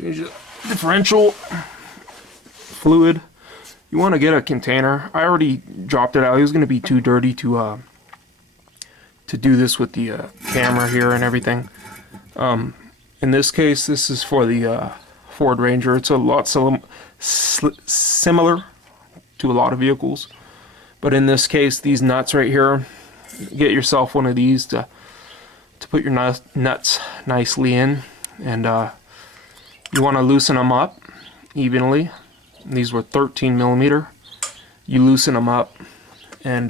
Change the differential fluid. You want to get a container. I already dropped it out. It was going to be too dirty to do this with the camera here and everything. In this case, this is for the Ford Ranger. It's a lot similar to a lot of vehicles, but in this case, these nuts right here, get yourself one of these to put your nuts nicely in, and you want to loosen them up evenly. These were 13 millimeter. You loosen them up and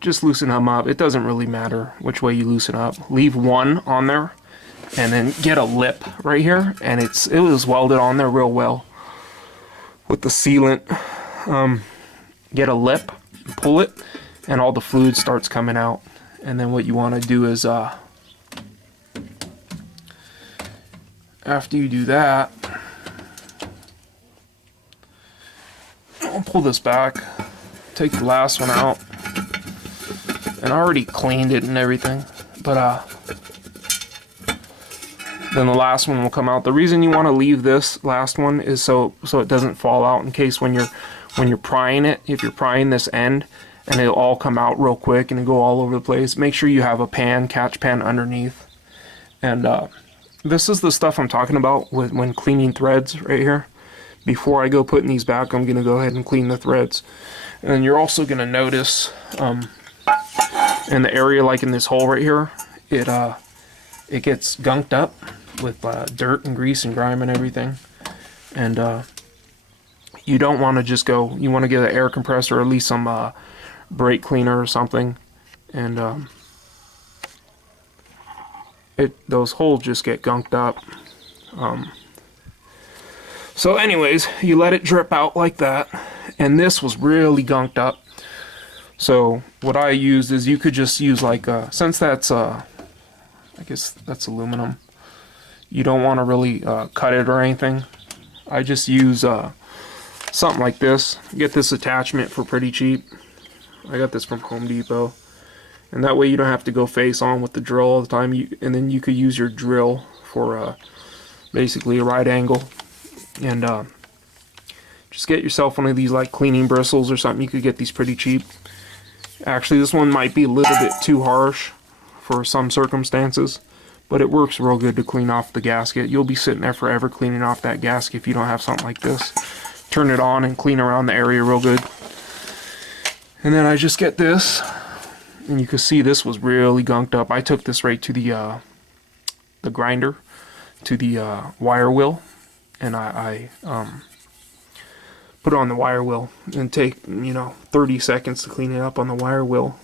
just loosen them up. It doesn't really matter which way you loosen up. Leave one on there and then get a lip right here, and it was welded on there real well with the sealant. Get a lip, pull it, and all the fluid starts coming out. And then what you want to do is after you do that, I'll pull this back, take the last one out, and I already cleaned it and everything, but then the last one will come out. The reason you want to leave this last one is so it doesn't fall out, in case when you're prying it, if you're prying this end, and it'll all come out real quick and it'll go all over the place. Make sure you have a catch pan underneath. And this is the stuff I'm talking about when cleaning threads right here. Before I go putting these back, I'm going to go ahead and clean the threads. And you're also going to notice in the area, like in this hole right here, it gets gunked up with dirt and grease and grime and everything. And you don't want to just go, you want to get an air compressor or at least some brake cleaner or something. And those holes just get gunked up. So anyways, you let it drip out like that, and this was really gunked up. So what I used is, you could just use like since that's I guess that's aluminum, you don't want to really cut it or anything. I just use something like this. Get this attachment for pretty cheap. I got this from Home Depot, and that way you don't have to go face on with the drill all the time. And then you could use your drill for basically a right angle. And just get yourself one of these like cleaning bristles or something. You could get these pretty cheap. Actually, this one might be a little bit too harsh for some circumstances, but it works real good to clean off the gasket. You'll be sitting there forever cleaning off that gasket if you don't have something like this. Turn it on and clean around the area real good. And then I just get this, and you can see this was really gunked up. I took this right to the grinder, to the wire wheel, and I put it on the wire wheel and take 30 seconds to clean it up on the wire wheel,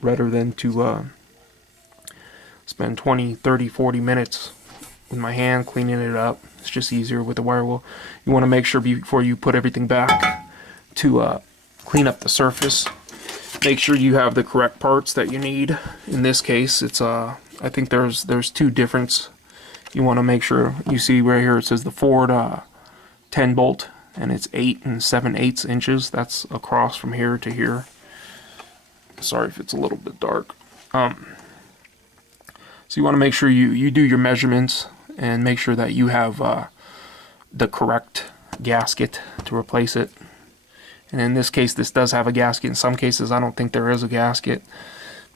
rather than to spend 20, 30, 40 minutes with my hand cleaning it up. It's just easier with the wire wheel. You want to make sure before you put everything back to clean up the surface, make sure you have the correct parts that you need. In this case, it's I think there's two difference. You want to make sure you see right here, it says the Ford 10 bolt, and it's 8 7/8 inches. That's across from here to here. Sorry if it's a little bit dark. So you want to make sure you do your measurements and make sure that you have the correct gasket to replace it. And in this case, this does have a gasket. In some cases, I don't think there is a gasket,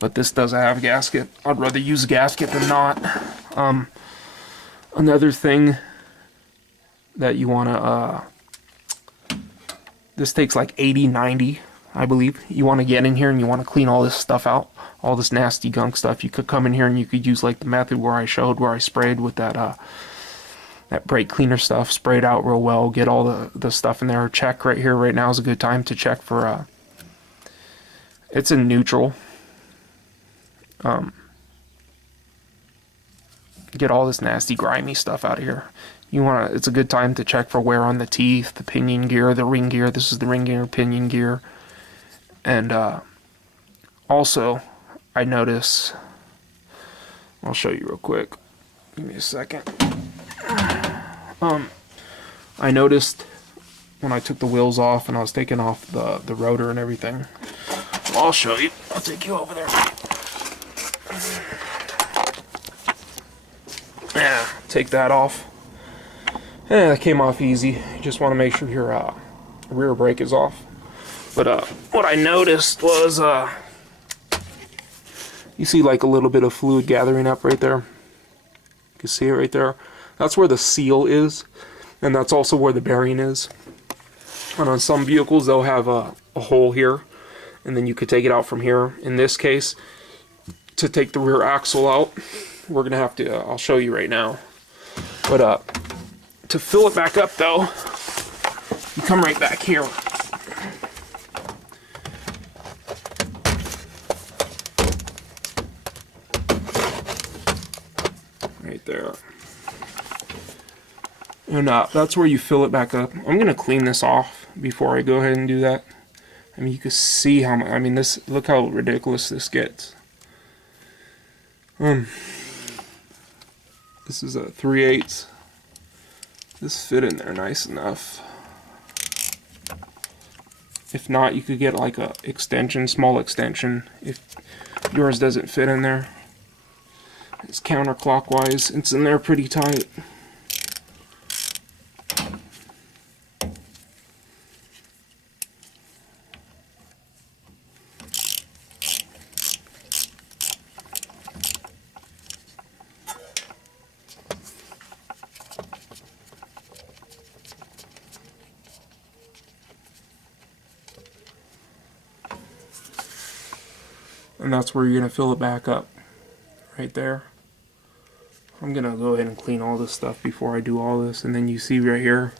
but this does have a gasket. I'd rather use a gasket than not. Another thing that you want to, this takes like 80, 90, I believe. You want to get in here and you want to clean all this stuff out, all this nasty gunk stuff. You could come in here and you could use like the method where I showed, where I sprayed with that brake cleaner stuff, sprayed out real well, get all the stuff in there. Check right here. Right now is a good time to check for, it's in neutral. Get all this nasty grimy stuff out of here. It's a good time to check for wear on the teeth, the pinion gear, the ring gear. This is the ring gear, pinion gear. And also, I notice, I'll show you real quick. Give me a second. I noticed when I took the wheels off and I was taking off the rotor and everything. Well, I'll show you. I'll take you over there. take that off. And that came off easy. You just want to make sure your rear brake is off. But what I noticed was you see like a little bit of fluid gathering up right there. You can see it right there. That's where the seal is, and that's also where the bearing is. And on some vehicles they'll have a hole here, and then you could take it out from here. In this case, to take the rear axle out, we're gonna have to I'll show you right now. But to fill it back up though, you come right back here. Right there. And that's where you fill it back up. I'm gonna clean this off before I go ahead and do that. I mean, you can see how much, I mean, this, look how ridiculous this gets. This is a 3/8. This fit in there nice enough. If not, you could get like a extension, small extension, if yours doesn't fit in there. It's counterclockwise. It's in there pretty tight. And that's where you're going to fill it back up, right there. I'm going to go ahead and clean all this stuff before I do all this. And then you see right here,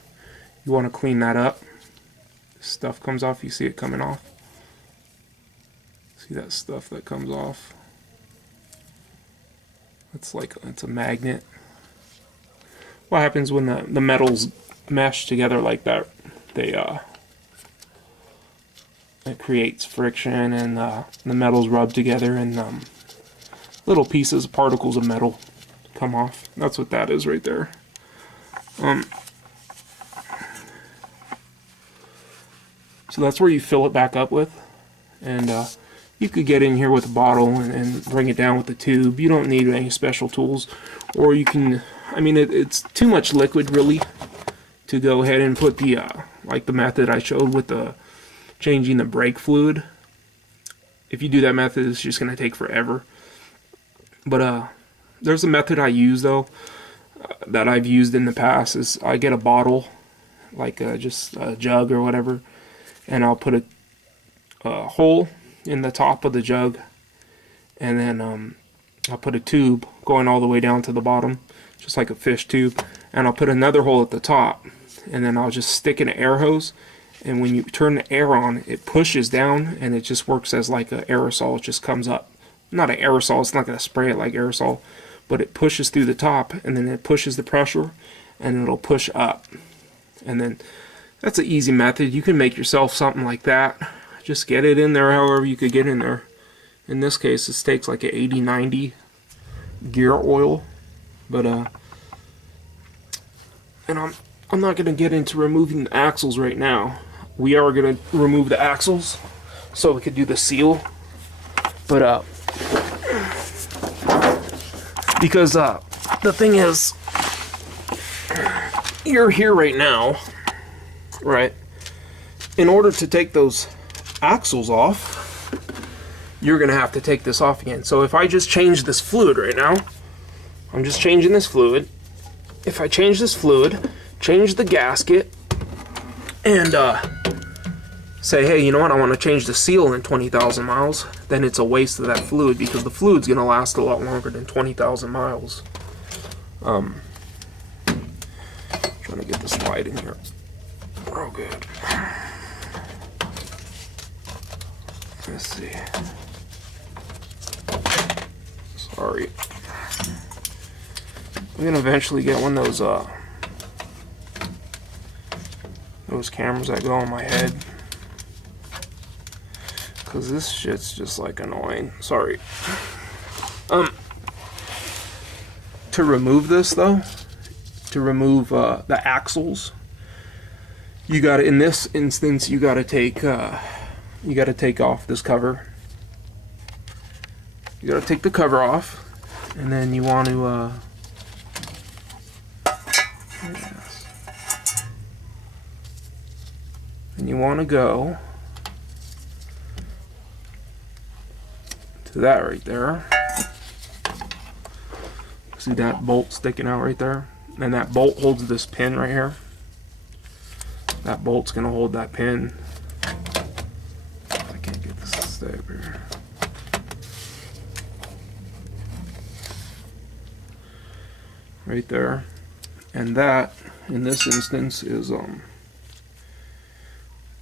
you want to clean that up. This stuff comes off, you see it coming off. See that stuff that comes off? It's like, it's a magnet. What happens when the metals mesh together like that? It creates friction, and the metals rub together, and little pieces, particles of metal come off. That's what that is right there. So that's where you fill it back up with, and you could get in here with a bottle and bring it down with the tube. You don't need any special tools, or you can, I mean, it's too much liquid really to go ahead and put the like the method I showed with the changing the brake fluid. If you do that method, it's just going to take forever. But there's a method I use though, that I've used in the past, is I get a bottle, like just a jug or whatever, and I'll put a hole in the top of the jug, and then I'll put a tube going all the way down to the bottom, just like a fish tube, and I'll put another hole at the top, and then I'll just stick an air hose. And when you turn the air on, it pushes down, and it just works as like an aerosol. It just comes up. Not an aerosol, it's not going to spray it like aerosol, but it pushes through the top, and then it pushes the pressure, and it'll push up. And then that's an easy method. You can make yourself something like that. Just get it in there however you could get in there. In this case, this takes like an 80-90 gear oil. But, and I'm not going to get into removing the axles right now. We are going to remove the axles so we could do the seal. But because the thing is, you're here right now, right? In order to take those axles off, you're going to have to take this off again. So if I just change this fluid right now, I'm just changing this fluid. If I change this fluid, change the gasket, and say, hey, you know what, I want to change the seal in 20,000 miles, then it's a waste of that fluid, because the fluid's going to last a lot longer than 20,000 miles. Trying to get this light in here. Oh, good. Let's see. Sorry. I'm going to eventually get one of those cameras that go on my head, because this shit's just like annoying. Sorry. To remove this though, to remove the axles, you got to, in this instance, you got to take off this cover. You got to take the cover off, and then you want to Yes. And you want to go to that right there. See that bolt sticking out right there? And that bolt holds this pin right here. That bolt's going to hold that pin. I can't get this to stay up here. Right there. And that, in this instance, is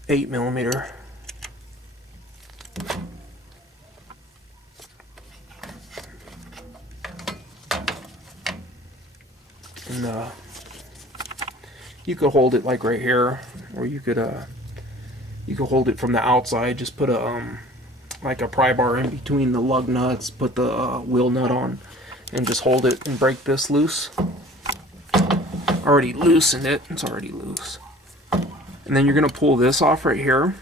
8mm. And you could hold it like right here, or you could hold it from the outside. Just put a like a pry bar in between the lug nuts, put the wheel nut on, and just hold it and break this loose. Already loosened it. It's already loose. And then you're gonna pull this off right here.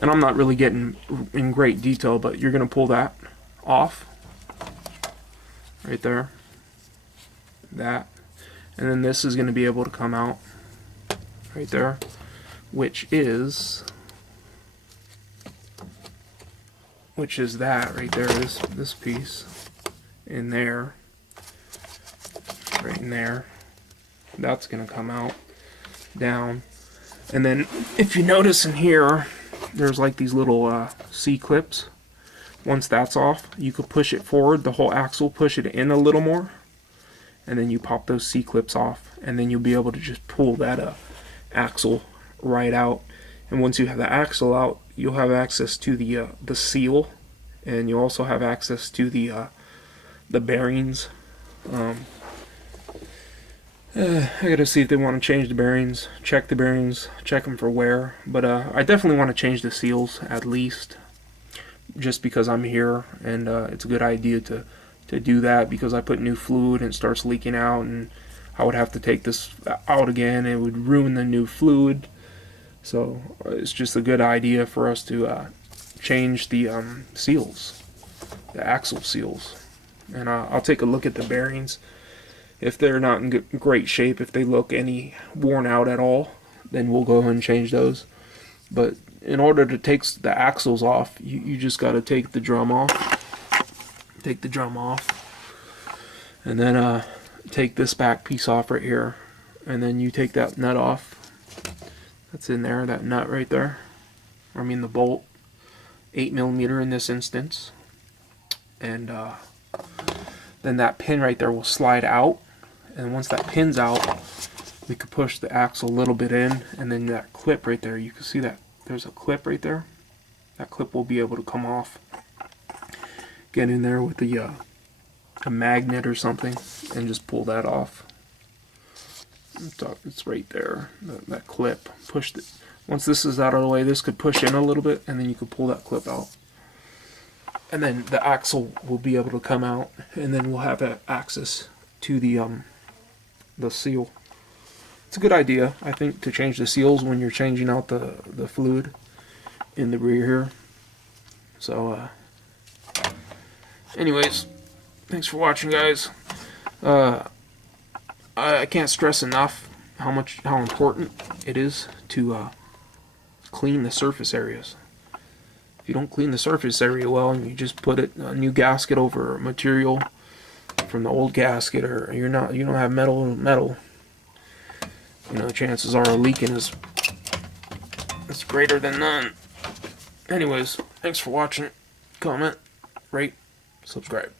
And I'm not really getting in great detail, but you're gonna pull that off right there. That. And then this is going to be able to come out right there, which is that right there, this piece in there, right in there. That's going to come out down. And then if you notice in here, there's like these little C-clips. Once that's off, you could push it forward, the whole axle, push it in a little more. And then you pop those C-clips off, and then you'll be able to just pull that axle right out. And once you have the axle out, you'll have access to the seal, and you'll also have access to the bearings. I gotta see if they want to change the bearings, check the bearings, check them for wear. But I definitely want to change the seals at least, just because I'm here, and it's a good idea to do that, because I put new fluid and it starts leaking out, and I would have to take this out again. It would ruin the new fluid. So it's just a good idea for us to change the seals, the axle seals. And I'll take a look at the bearings. If they're not in great shape, if they look any worn out at all, then we'll go ahead and change those. But in order to take the axles off, you just got to take the drum off. Take the drum off, and then take this back piece off right here, and then you take that nut off that's in there, that nut right there, I mean the bolt, 8mm in this instance, and then that pin right there will slide out, and once that pin's out, we could push the axle a little bit in, and then that clip right there, you can see that there's a clip right there. That clip will be able to come off. Get in there with a magnet or something and just pull that off. It's right there, that clip. Push it. Once this is out of the way, this could push in a little bit, and then you could pull that clip out. And then the axle will be able to come out, and then we'll have access to the seal. It's a good idea, I think, to change the seals when you're changing out the fluid in the rear here. So anyways, thanks for watching, guys. I can't stress enough how important it is to clean the surface areas. If you don't clean the surface area well, and you just put a new gasket over material from the old gasket, or you don't have metal, chances are leaking is greater than none. Anyways, thanks for watching. Comment, rate, subscribe.